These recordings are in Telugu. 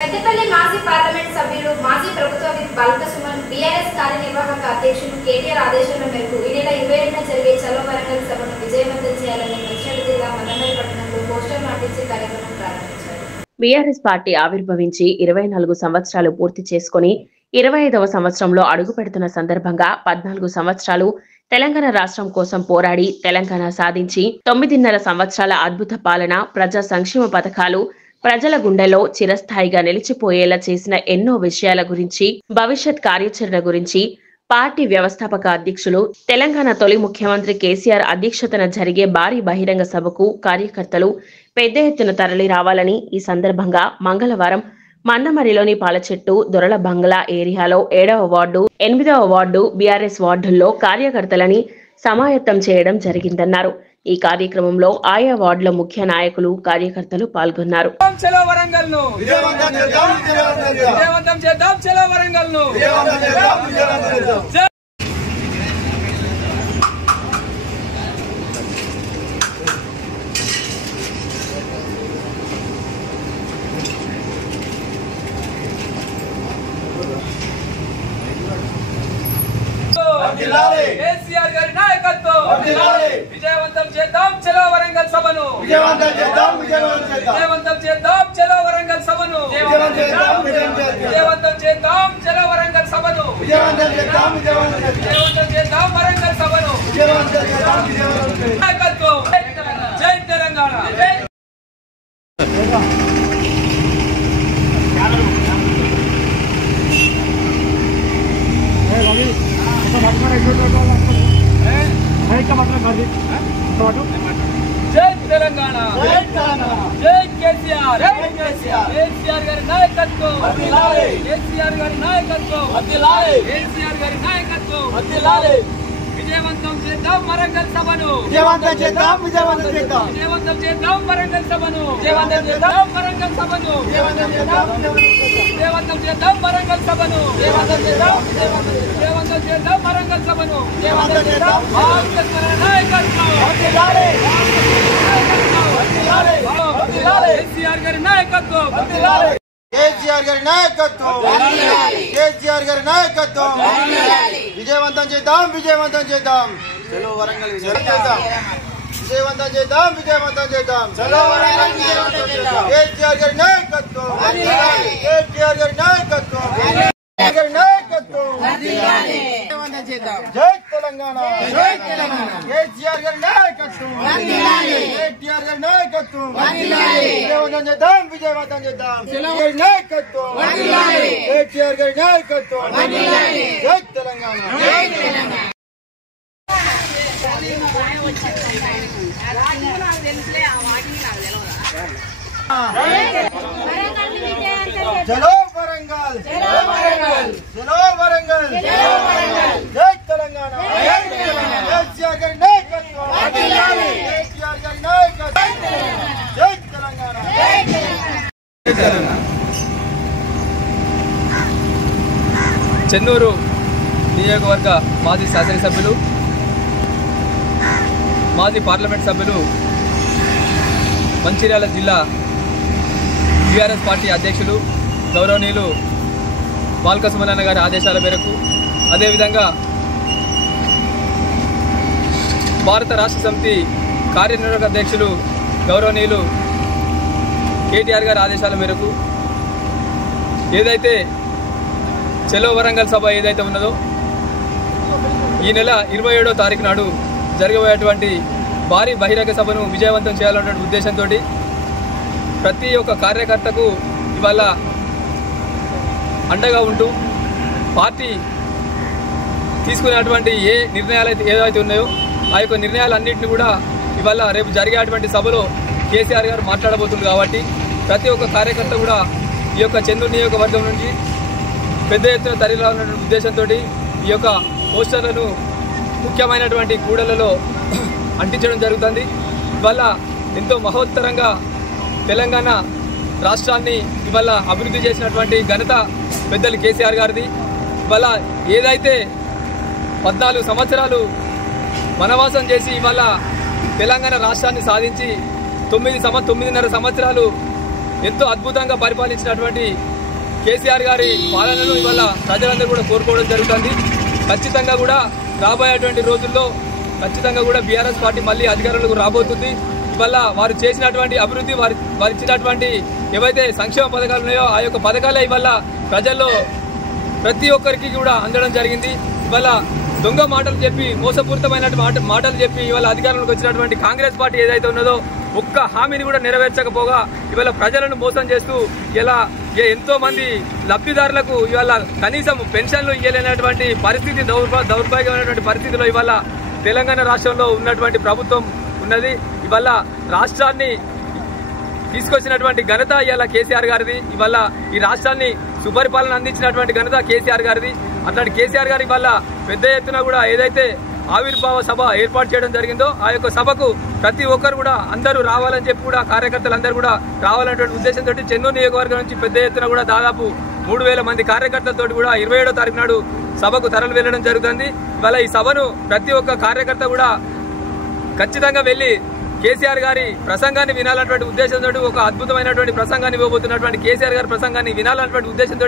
పెద్దపల్లి మాజీ పార్లమెంట్ సభ్యులు మాజీ ప్రభుత్వ విప్ బాల్క సుమన్ బీఆర్ఎస్ కార్యనిర్వాహక అధ్యక్షులు కేటీఆర్ ఆదేశాల మేరకు ఈ నెల 27న జరిగే చలో వరంగల్ సభను విజయవంతం చేయాలని మంచిర్యాల జిల్లా మన్నమరి పట్టణంలో పోస్టర్ నాటించే కార్యక్రమం ప్రారంభించారు. బీఆర్ఎస్ పార్టీ ఆవిర్భవించి 24 సంవత్సరాలు పూర్తి చేసుకుని 25వ సంవత్సరంలో అడుగు పెడుతున్న సందర్భంగా 14 సంవత్సరాలు తెలంగాణ రాష్ట్రం కోసం పోరాడి తెలంగాణ సాధించి 9.5 సంవత్సరాల అద్భుత పాలన, ప్రజా సంక్షేమ పథకాలు ప్రజల గుండెల్లో చిరస్థాయిగా నిలిచిపోయేలా చేసిన ఎన్నో విషయాల గురించి, భవిష్యత్ కార్యాచరణ గురించి పార్టీ వ్యవస్థాపక అధ్యక్షులు తెలంగాణ తొలి ముఖ్యమంత్రి కేసీఆర్ అధ్యక్షతన జరిగే భారీ బహిరంగ సభకు కార్యకర్తలు పెద్ద ఎత్తున తరలి రావాలని ఈ సందర్భంగా మంగళవారం మన్నమరిలోని పాలచెట్టు, దొరల బంగ్లా ఏరియాలో 7వ వార్డు, 8వ వార్డు బీఆర్ఎస్ వార్డుల్లో కార్యకర్తలని సమాయత్తం చేయడం జరిగిందన్నారు. ఈ కార్యక్రమంలో ఆయా వార్డుల ముఖ్య నాయకులు, కార్యకర్తలు పాల్గొన్నారు. కేసీఆర్ గారి నాయకత్వం విజయవంతం చేద్దాం చలో వరంగల్ సభను, విజయవంతం చేద్దాం చలో వరంగల్ సభను, విజయవంతం చేద్దాం చలో వరంగల్ సభను, విజయవంతం చేద్దాం వరంగల్ సభను. నాయకత్వం జై తెలంగాణ. జై తెలంగాణ, జై కేసీఆర్, కేసీఆర్ గారి నాయకత్వం, కేసీఆర్ గారి నాయకత్వం, కేసీఆర్ గారి నాయకత్వం. విజయవంతం చేద్దాం వరంగల్ సభను, విజయవంతం చేద్దాం వరంగల్ సభను, విజయవంతం చేద్దాం వరంగల్ సభను, విజయవంతం చేద్దాం వరంగల్ సభను, విజయవంతం చేద్దాం వరంగల్ సభను. కేసీఆర్ గారి నాయకత్వం, కేసీఆర్ గారి నాయకత్వం, కేసీఆర్ గారి నాయకత్వం. విజయవంతం చేద్దాం, విజయవంతం చేద్దాం చలో వరంగల్, విజయవంతం చేద్దాం, విజయవంతం చేద్దాం చలో వరంగల్. కేసీఆర్ గారి నాయకత్వం, కేసీఆర్ గారి నాయకత్వం, జై తెలంగాణ, కేసీఆర్ గారి నాయకత్వం, కేటీఆర్ గారి నాయకత్వం. విజయవంతం చేద్దాం, విజయవంతం చేద్దాం నాయకత్వం, కేటీఆర్ గారి నాయకత్వం. జై తెలంగాణ. చలో వరంగల్, చలో వరంగల్, జై తెలంగాణ. కేసీఆర్ గారి నాయకత్వం, కేటీఆర్ గారి నాయకత్వం. జై తెలంగాణ. చెన్నూరు నియోజకవర్గ మాజీ శాసనసభ్యులు, మాజీ పార్లమెంట్ సభ్యులు, మంచిర్యాల జిల్లా బీఆర్ఎస్ పార్టీ అధ్యక్షులు గౌరవనీయులు బాల్క సుమన్ గారి ఆదేశాల మేరకు, అదేవిధంగా భారత రాష్ట్ర సమితి కార్యనిర్వాహక అధ్యక్షులు గౌరవనీయులు కేటీఆర్ గారి ఆదేశాల మేరకు ఏదైతే చలో వరంగల్ సభ ఏదైతే ఉన్నదో ఈ నెల 27వ తారీఖు నాడు జరగబోయేటువంటి భారీ బహిరంగ సభను విజయవంతం చేయాలనే ఉద్దేశంతో ప్రతి ఒక్క కార్యకర్తకు ఇవాళ అండగా ఉంటూ పార్టీ తీసుకునేటువంటి ఏ నిర్ణయాలు ఏదైతే ఉన్నాయో ఆ యొక్క నిర్ణయాలన్నింటినీ కూడా ఇవాళ రేపు జరిగేటువంటి సభలో కేసీఆర్ గారు మాట్లాడబోతుంది. కాబట్టి ప్రతి ఒక్క కార్యకర్త కూడా ఈ యొక్క చెన్నూరు నియోజకవర్గం నుంచి పెద్ద ఎత్తున తరలిరావాలనే ఉద్దేశంతో ఈ యొక్క పోస్టర్లను ముఖ్యమైనటువంటి కూడలలో అంటించడం జరుగుతుంది. ఇవాళ ఎంతో మహోత్తరంగా తెలంగాణ రాష్ట్రాన్ని ఇవాళ అభివృద్ధి చేసినటువంటి ఘనత పెద్దలు కేసీఆర్ గారిది. ఇవాళ ఏదైతే 14 సంవత్సరాలు వనవాసం చేసి ఇవాళ తెలంగాణ రాష్ట్రాన్ని సాధించి 9.5 సంవత్సరాలు ఎంతో అద్భుతంగా పరిపాలించినటువంటి కేసీఆర్ గారి పాలనను ఇవాళ ప్రజలందరూ కూడా కోరుకోవడం జరుగుతుంది. ఖచ్చితంగా కూడా రాబోయేటువంటి రోజుల్లో ఖచ్చితంగా కూడా బీఆర్ఎస్ పార్టీ మళ్ళీ అధికారంలోకి రాబోతుంది. ఇవాళ వారు చేసినటువంటి అభివృద్ధి, వారు ఇచ్చినటువంటి ఏవైతే సంక్షేమ పథకాలు ఉన్నాయో ఆ యొక్క పథకాలే ఇవాళ ప్రజల్లో ప్రతి ఒక్కరికి కూడా అందడం జరిగింది. ఇవాళ దొంగ మాటలు చెప్పి, మోసపూరితమైన మాటలు చెప్పి ఇవాళ అధికారంలోకి వచ్చినటువంటి కాంగ్రెస్ పార్టీ ఏదైతే ఉన్నదో ఒక్క హామీని కూడా నెరవేర్చకపోగా ఇవాళ ప్రజలను మోసం చేస్తూ ఇలా ఎంతో మంది లబ్ధిదారులకు ఇవాళ కనీసం పెన్షన్లు ఇవ్వలేనటువంటి పరిస్థితి, దౌర్భాగ్యమైనటువంటి పరిస్థితిలో ఇవాళ తెలంగాణ రాష్ట్రంలో ఉన్నటువంటి ప్రభుత్వం ఉన్నది. ఇవాళ రాష్ట్రాన్ని తీసుకొచ్చినటువంటి ఘనత ఇవాళ కేసీఆర్ గారిది. ఇవాళ ఈ రాష్ట్రాన్ని సుపరిపాలన అందించినటువంటి ఘనత కేసీఆర్ గారిది. అట్లాంటి కేసీఆర్ గారి వల్ల పెద్ద ఎత్తున కూడా ఏదైతే ఆవిర్భావ సభ ఏర్పాటు చేయడం జరిగిందో ఆ యొక్క సభకు ప్రతి ఒక్కరు కూడా అందరూ రావాలని చెప్పి కూడా కార్యకర్తలందరూ కూడా రావాలనేటువంటి ఉద్దేశంతో చెన్నూరు నియోజకవర్గం నుంచి పెద్ద ఎత్తున కూడా దాదాపు 3000 మంది కార్యకర్తలతో కూడా 27వ తారీఖు నాడు సభకు తరలి వెళ్లడం జరుగుతుంది. ఇవాళ ఈ సభను ప్రతి ఒక్క కార్యకర్త కూడా ఖచ్చితంగా వెళ్లి కేసీఆర్ గారి ప్రసంగాన్ని వినాలన్నటువంటి ఉద్దేశంతో, ఒక అద్భుతమైనటువంటి ప్రసంగాన్ని ఇవ్వబోతున్నటువంటి కేసీఆర్ గారి ప్రసంగాన్ని వినాలన్నటువంటి ఉద్దేశంతో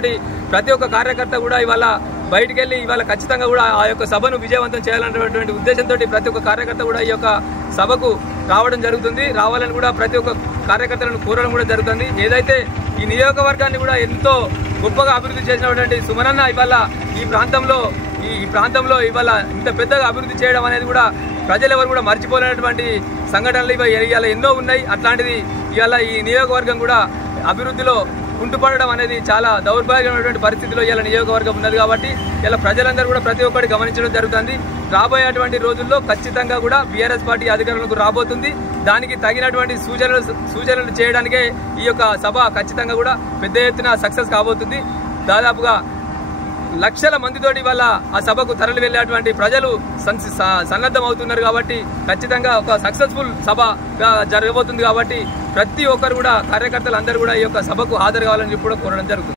ప్రతి ఒక్క కార్యకర్త కూడా ఇవాళ బయటికి వెళ్ళి ఇవాళ ఖచ్చితంగా కూడా ఆ యొక్క సభను విజయవంతం చేయాలన్నటువంటి ఉద్దేశంతో ప్రతి ఒక్క కార్యకర్త కూడా ఈ యొక్క సభకు రావడం జరుగుతుంది. రావాలని కూడా ప్రతి ఒక్క కార్యకర్తలను కోరడం కూడా జరుగుతుంది. ఏదైతే ఈ నియోజకవర్గాన్ని కూడా ఎంతో గొప్పగా అభివృద్ధి చేసినటువంటి సుమనన్న ఇవాళ ఈ ప్రాంతంలో ఇవాళ ఇంత పెద్దగా అభివృద్ధి చేయడం అనేది కూడా ప్రజలు ఎవరు కూడా మర్చిపోలేనటువంటి సంఘటనలు ఇవాళ ఎన్నో ఉన్నాయి. అట్లాంటిది ఇవాళ ఈ నియోజకవర్గం కూడా అభివృద్ధిలో కుంటుపడడం అనేది చాలా దౌర్భాగ్యమైనటువంటి పరిస్థితిలో ఇవాళ నియోజకవర్గం ఉన్నది. కాబట్టి ఇలా ప్రజలందరూ కూడా ప్రతి ఒక్కటి గమనించడం జరుగుతుంది. రాబోయేటువంటి రోజుల్లో ఖచ్చితంగా కూడా బీఆర్ఎస్ పార్టీ అధికారంలోకి రాబోతుంది. దానికి తగినటువంటి సూచనలు చేయడానికే ఈ యొక్క సభ ఖచ్చితంగా కూడా పెద్ద ఎత్తున సక్సెస్ కాబోతుంది. దాదాపుగా లక్షల మందితోటి వల్ల ఆ సభకు తరలి వెళ్ళేటువంటి ప్రజలు సన్నద్ధం అవుతున్నారు. కాబట్టి ఖచ్చితంగా ఒక సక్సెస్ఫుల్ సభగా జరగబోతుంది. కాబట్టి ప్రతి ఒక్కరు కూడా కార్యకర్తలు అందరూ కూడా ఈ యొక్క సభకు హాజరు కావాలని కూడా కోరడం జరుగుతుంది.